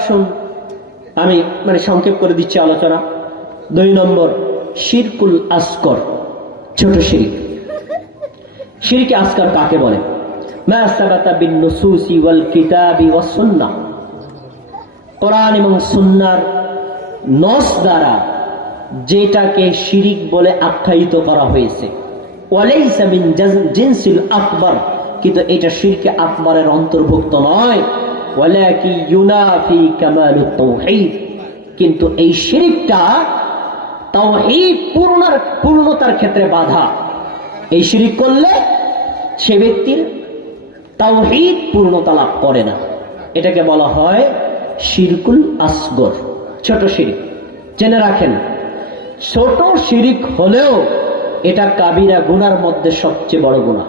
আসুন। আমি মানে সংক্ষেপ করে দিচ্ছি আলোচনা। দুই নম্বর, শিরকুল আসকর, ছোট শিরিক। শিরকে আসকর কাকে বলে? কোরআন এবং সুন্নার নস দ্বারা যেটাকে শিরিক বলে আখ্যায়িত করা হয়েছে। জিনসিল আকবর, কিন্তু এটা শিরকে আকবরের অন্তর্ভুক্ত নয়। কিন্তু এই শিরিকটা তাওহীদ পূর্ণার পূর্ণতার ক্ষেত্রে বাধা। এই শিরিক করলে সে ব্যক্তির তাওহীদ পূর্ণতা লাভ করে না। এটাকে বলা হয় শিরকুল আসগর, ছোট শিরিক। জেনে রাখেন, ছোট শিরিক হলেও এটা কাবিরা গুনার মধ্যে সবচেয়ে বড় গুণা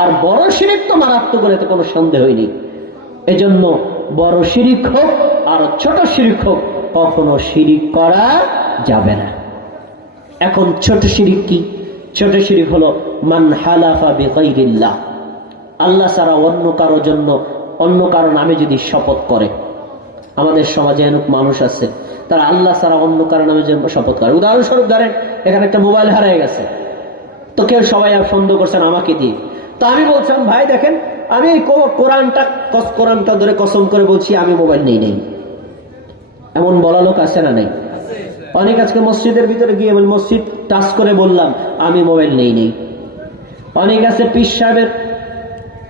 আর বড় শিরিক তো মারাত্মক বলে তো কোনো সন্দেহই নেই। এজন্য বড় শিরিক হোক আর ছোট শিরিক হোক কখনো শিরিক করা যাবে না। এখন ছোট শিরিক কি? ছোট শিরিক হলো মান হালাফা বিগাইরিল্লাহ। আল্লাহ ছাড়া অন্য কারও জন্য, অন্য কারও নামে যদি শপথ করে, আমাদের সমাজে অনেক মানুষ আছে, তারা আল্লাহ ছাড়া অন্য কারও নামে যে শপথ করে। উদাহরণস্বরূপ ধরেন, এখানে একটা মোবাইল হারিয়ে গেছে। তো কেউ সবাই আর সন্দেহ করছেন আমাকে দিয়ে। তো আমি বলছিলাম, ভাই, দেখেন আমি কোরআনটা, কস- কোরআনটা ধরে কসম করে বলছি, আমি মোবাইল নেই নেই। এমন বলা লোক আছে না নাই? অনেক আজকে মসজিদের ভিতরে গিয়ে মসজিদ টাচ করে বললাম, আমি মোবাইল নেই নেই। অনেক আছে পিস সাহেবের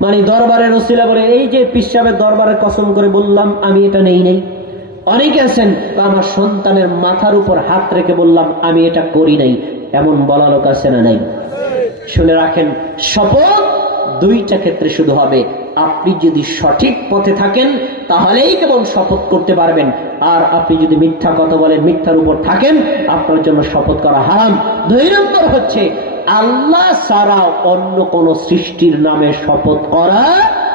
মানে দরবারের ওসিলা বলে, এই যে পিস সাহেবের দরবারের কসম করে বললাম, আমি এটা নেই নেই। অনেকে আছেন, আমার সন্তানের মাথার উপর হাত রেখে বললাম, আমি এটা করি নাই। এমন বলা লোক আছে না নাই? শুনে রাখেন, শপথ দুইটা ক্ষেত্রে শুধু হবে। আপনি যদি সঠিক পথে থাকেন, তাহলেই কেবল শপথ করতে পারবেন। আর আপনি যদি মিথ্যা কথা বলেন, মিথ্যার উপর থাকেন, আপনার জন্য শপথ করা হারাম। দুই নম্বর হচ্ছে, আল্লাহ ছাড়া অন্য কোন সৃষ্টির নামে শপথ করা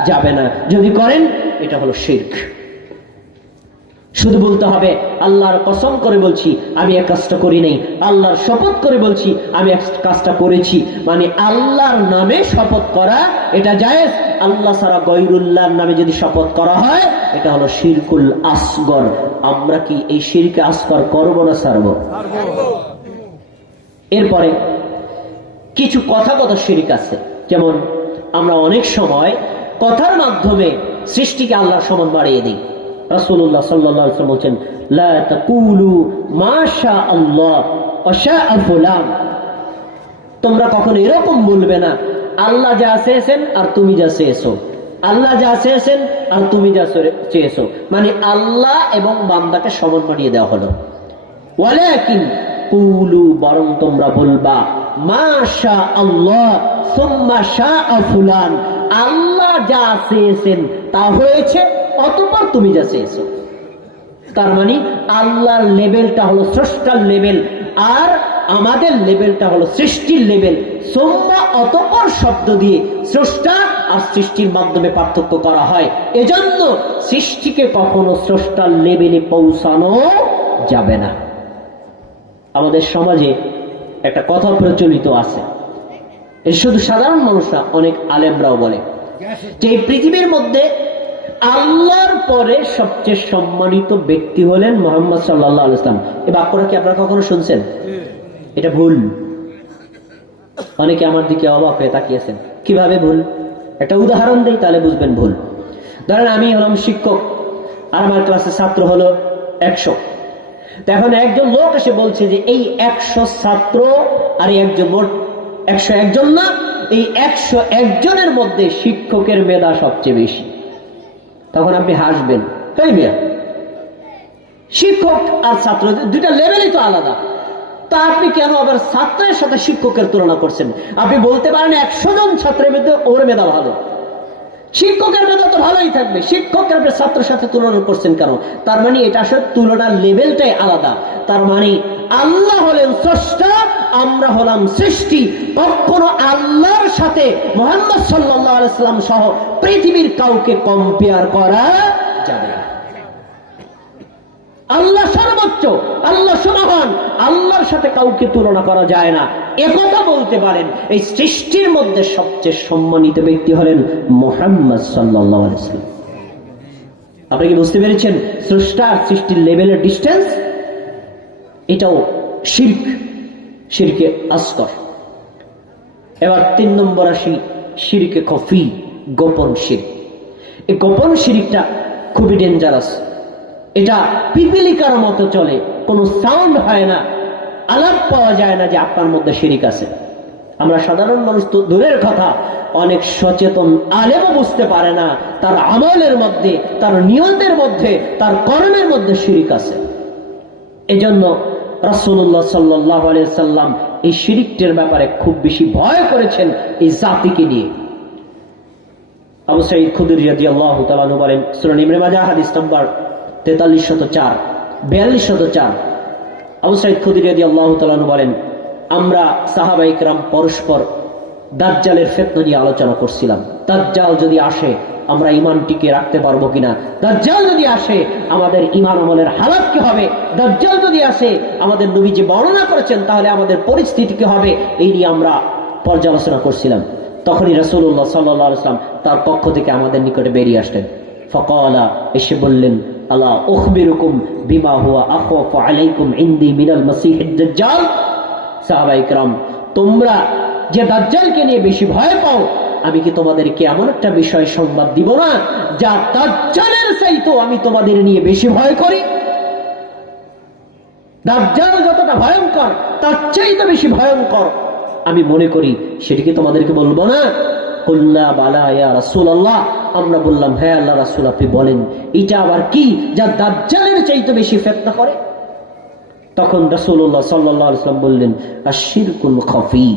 যাবে না। যদি করেন, এটা হলো শির্ক। শুধু বলতে হবে, আল্লাহর কসম করে বলছি, আমি এক কাজটা করি নাই। আল্লাহর শপথ করে বলছি, আমি এক কাজটা করেছি। মানে আল্লাহর নামে শপথ করা, এটা জায়েজ। আল্লাহ সারা গৈরুল্লাহর নামে যদি শপথ করা হয়, এটা হলো শিরকুল আসগর। আমরা কি এই শিরকে আসগর করব না সারবো এরপরে কিছু কথাগত শিরিক আছে। যেমন, আমরা অনেক সময় কথার মাধ্যমে সৃষ্টিকে আল্লাহর সমান বাড়িয়ে দিই। রাসূলুল্লাহ সাল্লাল্লাহু আলাইহি ওয়াসাল্লাম লা তাকুলু মা আল্লাহ তোমরা কখনো এরকম বলবে না, আল্লাহ যা চেয়েছেন আর তুমি যা চেয়েছো। আল্লাহ যা চেয়েছেন আর তুমি যা চেয়েছো। মানে আল্লাহ এবং বান্দাকে সমান বাড়িয়ে দেওয়া হলো। ওয়ালাকিন কুলু, বরং তোমরা বলবা মাশা আল্লাহ সুম্মা ফুলান। আল্লাহ যা চেয়েছেন তা হয়েছে অতঃপর তুমি যা চেয়েছো। তার মানে আল্লাহর লেভেলটা হলো স্রষ্টার লেভেল আর আমাদের লেভেলটা হলো সৃষ্টির লেভেল সোম্মা অতপর শব্দ দিয়ে স্রষ্টা আর সৃষ্টির মাধ্যমে পার্থক্য করা হয়। এজন্য সৃষ্টিকে কখনো স্রষ্টার লেভেলে পৌঁছানো যাবে না। আমাদের সমাজে একটা কথা প্রচলিত আছে। এর শুধু সাধারণ মানুষরা, অনেক আলেমরাও বলে যে পৃথিবীর মধ্যে আল্লাহর পরে সবচেয়ে সম্মানিত ব্যক্তি হলেন মোহাম্মদ সাল্লাহ ইসলাম এই বাক্যটা কি আপনারা কখনো শুনছেন? এটা ভুল। অনেকে আমার দিকে অবাক হয়ে তাকিয়েছেন। কীভাবে ভুল? একটা উদাহরণ দেই তাহলে বুঝবেন ভুল। ধরেন আমি হলাম শিক্ষক, আর আমার ক্লাসের ছাত্র হলো একশো। এখন একজন লোক এসে বলছে যে, এই একশো ছাত্র আর একজন মোট একশো একজন না, এই একশো একজনের মধ্যে শিক্ষকের মেধা সবচেয়ে বেশি। তখন আপনি হাসবেন তাই মিয়া, শিক্ষক আর ছাত্র দুইটা লেভেলই তো আলাদা। তা আপনি কেন আবার ছাত্রের সাথে শিক্ষকের তুলনা করছেন? আপনি বলতে পারেন একশো জন ছাত্রের মধ্যে ওর মেধা ভালো। শিক্ষকের মেধা তো ভালোই থাকবে। শিক্ষকের আপনি ছাত্রের সাথে তুলনা করছেন কেন? তার মানে এটা আসলে তুলনার লেভেলটাই আলাদা। তার মানে আল্লাহ হলেন স্রষ্টা আমরা হলাম সৃষ্টি। কখনো আল্লাহর সাথে মোহাম্মদ সাল্লাম সহ পৃথিবীর কাউকে কম্পেয়ার করা যাবে আল্লাহ সর্বোচ্চ, আল্লাহ সমাধান আল্লাহর সাথে কাউকে তুলনা করা যায় না। একথা বলতে পারেন, এই সৃষ্টির মধ্যে সবচেয়ে সম্মানিত ব্যক্তি হলেন মোহাম্মদ সাল্লাম। আপনি কি বুঝতে পেরেছেন? স্রষ্টার সৃষ্টির লেভেলের ডিস্টেন্স এটাও শির্ক শিরকে আসকর এবার তিন নম্বর আসি শিরকে কফি, গোপন শির। এই গোপন শিরিকটা খুবই ডেঞ্জারাস এটা পিপিলিকার মতো চলে, কোনো সাউন্ড হয় না, আলাপ পাওয়া যায় না যে আপনার মধ্যে শিরিক আছে। আমরা সাধারণ মানুষ তো দূরের কথা, অনেক সচেতন আলেমও বুঝতে পারে না, তার আমলের মধ্যে, তার নিয়তের মধ্যে, তার কর্মের মধ্যে শিরিক আছে। এজন্য রাসূলুল্লাহ সাল্লাহ সাল্লাম এই শিরিকটের ব্যাপারে খুব বেশি ভয় করেছেন এই জাতিকে নিয়ে। আবু সাইদ খুদির আল্লাহ তালানু বলেন সুরান মাজা হাদিস নম্বর তেতাল্লিশ শত চার বিয়াল্লিশ শত চার। আবু সাইদ খুদির রাজি আল্লাহ তালানু বলেন, আমরা সাহাবাইকরাম পরস্পর দাজ্জালের ফেতনা নিয়ে আলোচনা করছিলাম। দাজ্জাল যদি আসে আমরা ইমান টিকে রাখতে পারব কিনা? দাজ্জাল যদি আসে, আমাদের ইমান আমলের হালাত কি হবে? দাজ্জাল যদি আসে, আমাদের নবী যে বর্ণনা করেছেন, তাহলে আমাদের পরিস্থিতি কি হবে? এই নিয়ে আমরা পর্যালোচনা করছিলাম। তখনই রসুল্লাহ সাল্লাম তার পক্ষ থেকে আমাদের নিকটে বেরিয়ে আসলেন। ফকলা এসে বললেন আল্লাহ উখবিরুকুম বিমা হুয়া আলাইকুম ইনদি মিনাল দাজ্জাল। সাহাবাইকরাম তোমরা যে দাজ্জালকে নিয়ে বেশি ভয় পাও আমি কি তোমাদেরকে এমন একটা বিষয় সংবাদ দিব না যা দাজ্জালের চাইতো আমি তোমাদের নিয়ে বেশি ভয় করি? যতটা ভয়ঙ্কর, তার চাইতে বেশি ভয়ঙ্কর। আমি মনে করি সেটিকে তোমাদেরকে বলব না? কল্লা বালা আমরা বললাম হ্যাঁ আল্লাহ আপনি বলেন, এটা আবার কি যা দাজ্জালের চাইতে বেশি ফেতনা করে? তখন বললেন খফি।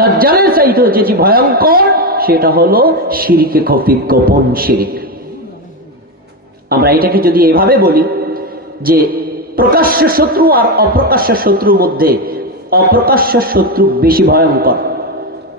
দাজ্জালের চাইতে যে ভয়ঙ্কর, সেটা হলো শিরিকে খফি গোপন শিরিক। আমরা এটাকে যদি এভাবে বলি যে প্রকাশ্য শত্রু আর অপ্রকাশ্য শত্রুর মধ্যে অপ্রকাশ্য শত্রু বেশি ভয়ঙ্কর।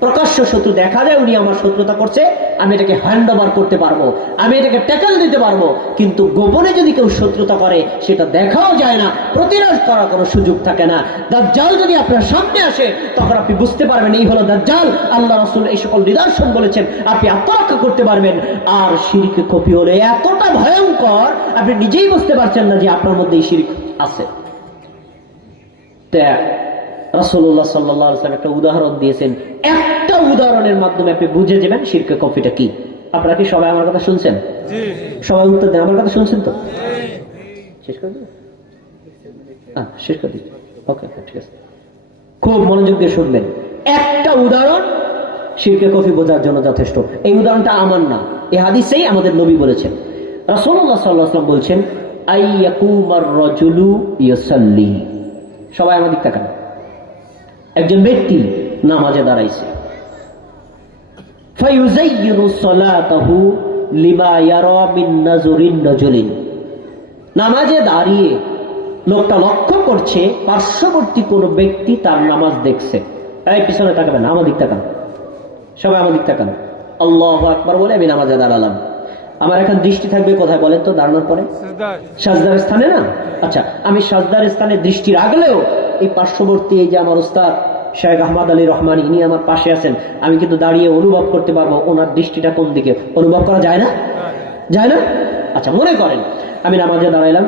প্রকাশ্য শত্রু দেখা যায়, উনি আমার শত্রুতা করছে, আমি এটাকে হ্যান্ড ওভার করতে পারব, আমি এটাকে ট্যাকল দিতে পারব, কিন্তু গোপনে যদি কেউ শত্রুতা করে, সেটা দেখাও যায় না, প্রতিরোধ করার কোনো সুযোগ থাকে না। দাজ্জাল যদি আপনার সামনে আসে, তখন আপনি বুঝতে পারবেন, এই হলো দাজ্জাল। আল্লাহ রসুল এই সকল নিদর্শন বলেছেন, আপনি আত্মরক্ষা করতে পারবেন। আর শিরিকে কপি হলে এতটা ভয়ঙ্কর, আপনি নিজেই বুঝতে পারছেন না যে আপনার মধ্যে এই শিরিক আছে। তা রাসূলুল্লাহ সাল্লাল্লাহু আলাইহি একটা উদাহরণ দিয়েছেন। একটা উদাহরণের মাধ্যমে আপনি বুঝে যাবেন শিরকে কফিটা কি। আপনারা কি সবাই আমার কথা শুনছেন? সবাই উত্তর দেন আমার কথা শুনছেন তো? শেষ করে হ্যাঁ শেষ করে দিচ্ছি ওকে ঠিক আছে। খুব মনোযোগ দিয়ে শুনবেন। একটা উদাহরণ শিরকে কফি বোঝার জন্য যথেষ্ট। এই উদাহরণটা আমার না। এই হাদিসেই আমাদের নবী বলেছেন। রাসূলুল্লাহ সাল্লাল্লাহু আলাইহি ওয়াসাল্লাম বলছেন আইয়াকুমার রাজুলু ইয়াসাল্লি। সবাই আমার দিক তাকান। একজন ব্যক্তি নামাজে দাঁড়াইছে। নামাজে দাঁড়িয়ে লোকটা লক্ষ্য করছে পার্শ্ববর্তী কোনো ব্যক্তি তার নামাজ দেখছে। এই পিছনে তাকাবেন তাকান। সবাই আমার দিক তাকান। আল্লাহ আকবার বলে আমি নামাজে দাঁড়ালাম। আমার এখন দৃষ্টি থাকবে কোথায় বলেন তো দাঁড়ানোর পরে? সাজদার। স্থানে না? আচ্ছা আমি সাজদার স্থানে দৃষ্টি রাখলেও এই পার্শ্ববর্তী এই যে আমার উস্তাদ শেখ আহমদ আলী রহমান, ইনি আমার পাশে আছেন। আমি কিন্তু দাঁড়িয়ে অনুভব করতে পারব ওনার দৃষ্টিটা কোন দিকে। অনুভব করা যায় না? যায় না? আচ্ছা মনে করেন, আমি নামাজে দাঁড়াইলাম,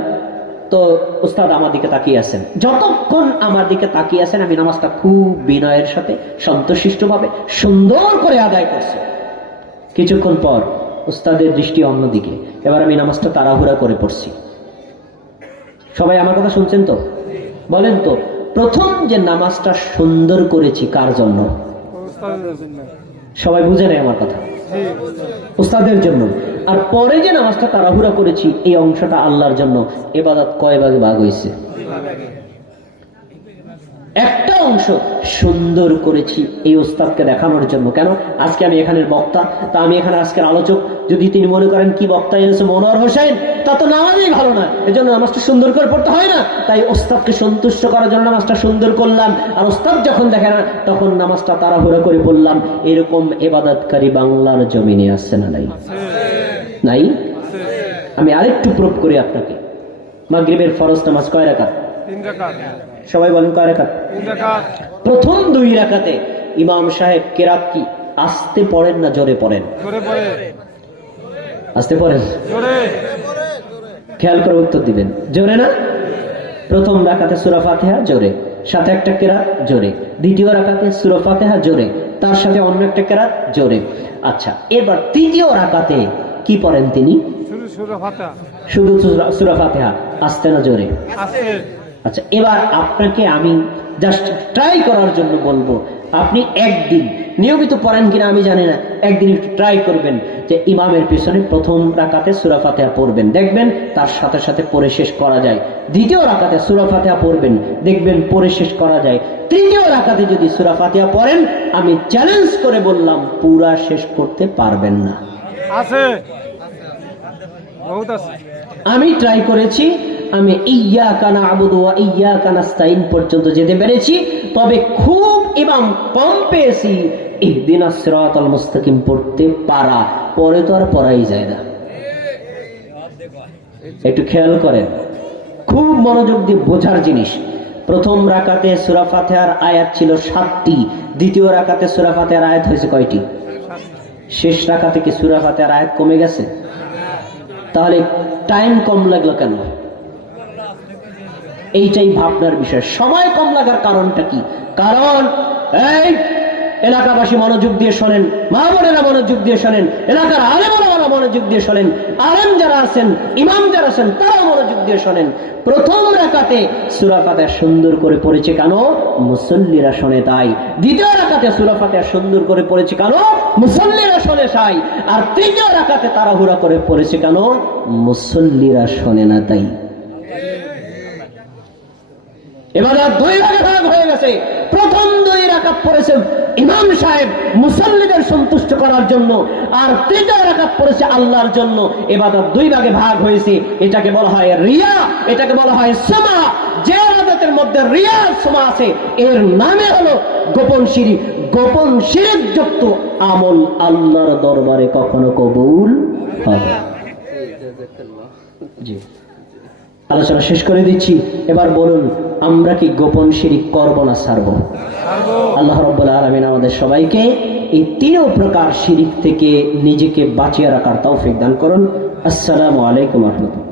তো উস্তাদ আমার দিকে তাকিয়ে আছেন। যতক্ষণ আমার দিকে তাকিয়ে আছেন, আমি নামাজটা খুব বিনয়ের সাথে, সন্তোষিষ্টভাবে, সুন্দর করে আদায় করছি। কিছুক্ষণ পর উস্তাদের দৃষ্টি অন্যদিকে। এবার আমি নামাজটা তাড়াহুড়া করে পড়ছি। সবাই আমার কথা শুনছেন তো? বলেন তো প্রথম যে নামাজটা সুন্দর করেছি, কার জন্য? সবাই বুঝে নেয় আমার কথা। উস্তাদের জন্য। আর পরে যে নামাজটা তাড়াহুড়া করেছি, এই অংশটা আল্লাহর জন্য। এবাদত কয় ভাগে ভাগ হয়েছে? একটা অংশ সুন্দর করেছি এই উস্তাদকে দেখানোর জন্য। কেন? আজকে আমি এখানের বক্তা, তা আমি এখানে আজকের আলোচক। যদি তিনি মনে করেন কি বক্তা এনেছে মনোয়ার হোসেন, তা তো নামাজই ভালো না এজন্য নামাজটা সুন্দর করে পড়তে হয় না। তাই ওস্তাদকে সন্তুষ্ট করার জন্য নামাজটা সুন্দর করলাম। আর ওস্তাদ যখন দেখে না, তখন নামাজটা তাড়াহুড়ো করে পড়লাম। এরকম এবাদতকারী বাংলার জমিনে আসছে না নাই? নাই? আমি আরেকটু প্রুভ করি আপনাকে। মাগরিবের ফরজ নামাজ কয় রাখা সবাই বলেন কয় প্রথম দুই রাখাতে ইমাম সাহেব কেরাত কি? আসতে পড়েন না জোরে পড়েন? আসতে জোরে। খেয়াল করে উত্তর দিবেন। জোরে না? প্রথম রাকাতে সুরা ফাতেহা জোরে। সাথে একটা কেরাত জোরে। দ্বিতীয় রাকাতে সুরা ফাতেহা জোরে। তার সাথে অন্য একটা কেরাত জোরে। আচ্ছা এবার তৃতীয় রাকাতে কি পড়েন তিনি? শুধু সুরা- সুরা ফাতেহা আসতে না জোরে? আচ্ছা এবার আপনাকে আমি জাস্ট ট্রাই করার জন্য বলব আপনি একদিন নিয়মিত পড়েন কিনা আমি জানি না একদিন একটু ট্রাই করবেন যে ইমামের পিছনে প্রথম রাকাতে সুরা ফাতেহা পড়বেন। দেখবেন তার সাথে সাথে পরে শেষ করা যায়। দ্বিতীয় রাকাতে সুরা ফাতেহা পড়বেন দেখবেন পরে শেষ করা যায়। তৃতীয় রাকাতে যদি সুরা ফাতেহা পড়েন আমি চ্যালেঞ্জ করে বললাম পুরা শেষ করতে পারবেন না। আছে। আমি ট্রাই করেছি আমি ইয়া কানা আবুদু ইয়া কানাস্তাইন পর্যন্ত যেতে পেরেছি। তবে খুব ইমাম কম পেয়েছি ইহদিনা সিরাতাল মুস্তাকিম পড়তে পারা। পরে তো আর পড়াই যায় না। একটু খেয়াল করেন। খুব মনোযোগ দিয়ে বোঝার জিনিস। প্রথম রাকাতে সুরা ফাতেহার আয়াত ছিল সাতটি। দ্বিতীয় রাকাতে সুরা ফাতেহার আয়াত হয়েছে কয়টি? শেষ রাকাতে কি সুরা ফাতেহার আয়াত কমে গেছে? তাহলে টাইম কম লাগল কেন? এইটাই ভাবনার বিষয়। সময় কম লাগার কারণটা কি? কারণ, এই এলাকাবাসী মনোযোগ দিয়ে শোনেন, মা বোনেরা মনোযোগ দিয়ে শোনেন, এলাকার আলেমরা মনোযোগ দিয়ে শোনেন, আলেম যারা আছেন, ইমাম যারা আছেন, তারাও মনোযোগ দিয়ে শোনেন। প্রথম রাকাতে সুরা ফাতে সুন্দর করে পড়েছে কেন? মুসল্লিরা শোনে তাই। দ্বিতীয় রাকাতে সুরা ফাতে সুন্দর করে পড়েছে কেন? মুসল্লিরা শোনে তাই। আর তৃতীয় রাকাতে তাড়াহুড়া করে পড়েছে কেন? মুসল্লিরা শোনে না তাই। এবার দুই ভাগে ভাগ হয়ে গেছে। প্রথম দুই ইমাম সাহেব মুসল্লিদের সন্তুষ্ট করার জন্য, আর তৃতীয় পড়েছে আল্লাহর জন্য। এবার দুই ভাগে ভাগ হয়েছে। এটাকে বলা হয় রিয়া, এটাকে বলা হয় সোমা। যে আলাদাতের মধ্যে রিয়া সোমা আছে, এর নামে হলো গোপন শিরিক গোপন শিরিক যুক্ত আমল আল্লাহর দরবারে কখনো কবুল হবে জি। আলোচনা শেষ করে দিচ্ছি। এবার বলুন, আমরা কি গোপন শিরিক করব না সারব আল্লাহ রব্বুল আলমিন আমাদের সবাইকে এই তিন প্রকার শিরিক থেকে নিজেকে বাঁচিয়ে রাখার তৌফিক দান করুন। আসসালামু আলাইকুম রহমতুল্লাহ।